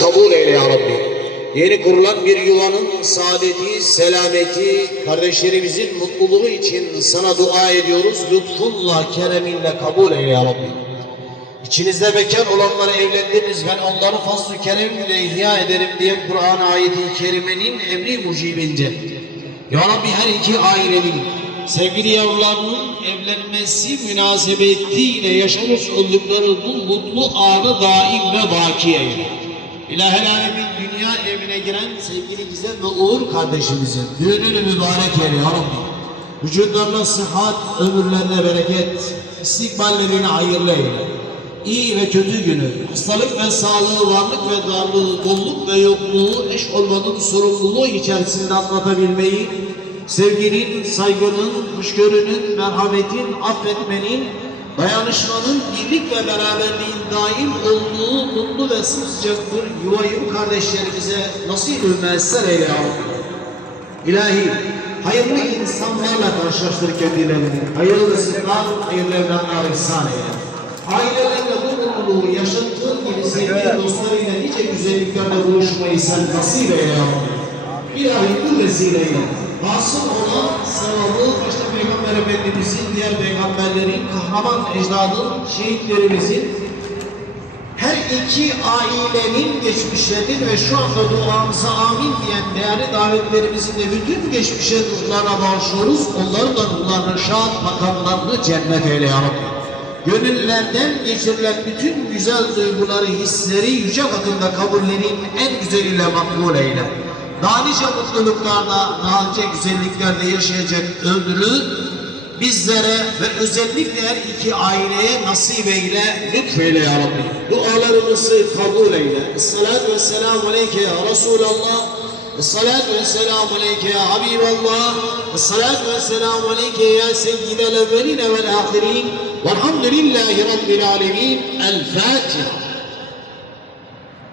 kabul eyle ya Rabbi. Yeni kurulan bir yuvanın saadeti, selameti, kardeşlerimizin mutluluğu için sana dua ediyoruz. Lütfunla, kereminle kabul eyle ya Rabbi. İçinizde bekar olanları evlendiriniz. Ben onları fasl-ı kerem ile ihya ederim diye Kur'an ayeti kerimenin emri mucibince. Ya Rabbi her iki ailenin sevgili yavrularının evlenmesi münasebetiyle yaşamış oldukları bu mutlu anı daim ve baki eyle. İlahel alemin dünya evine giren sevgili Gizem ve Uğur kardeşimizin düğününü mübarek eyle ya Rabbi. Vücutlarına sıhhat, ömürlerine bereket, istikballerini hayırlı eyle. İyi ve kötü günü, hastalık ve sağlığı, varlık ve darlığı, bolluk ve yokluğu, eş olmanın sorumluluğu içerisinde atlatabilmeyi, sevginin, saygının, hoşgörünün, merhametin, affetmenin, dayanışmanın, birlik ve beraberliğin daim olduğu mutlu ve sımsıcak bir yuvayı kardeşlerimize nasip müessir eyle. İlahi, hayırlı insanlarla karşılaştır kendilerini. Hayırlı rızıklar, hayırlı evlatlar ihsan eyle. Ailelerle bu mutluluğu yaşattığın gibi sevgili dostlarıyla nice güzelliklerle buluşmayı sen nasip eyle ya Rabbi. İlahi bu vesileyle hasıl olan sevabı başta Peygamber Efendimizin, diğer peygamberlerin, kahraman ecdadın, şehitlerimizin her iki ailenin geçmişlerinin ve şu anda duamıza amin diyen değerli davetlerimizin de bütün geçmişe ruhlarına bağışlıyoruz. Onların da ruhlarına şad makamlarını cennet eyle ya. Gönüllerden geçirilen bütün güzel duyguları, hisleri yüce katında kabullerin en güzeliyle makbul eyle. Daha nice mutluluklarla, daha nice güzelliklerde yaşayacak ömrü bizlere ve özellikle her iki aileye nasip eyle, lütfeyle ya Rabbi. Dualarımızı kabul eyle. Esselatu ve selamu aleyke ya Resulallah. Esselatu ve selamu aleyke ya Habiballah. Esselatu ve selamu aleyke ya seyyidel evveline vel ahirin. Velhamdülillahi Rabbil alemin. El Fatiha.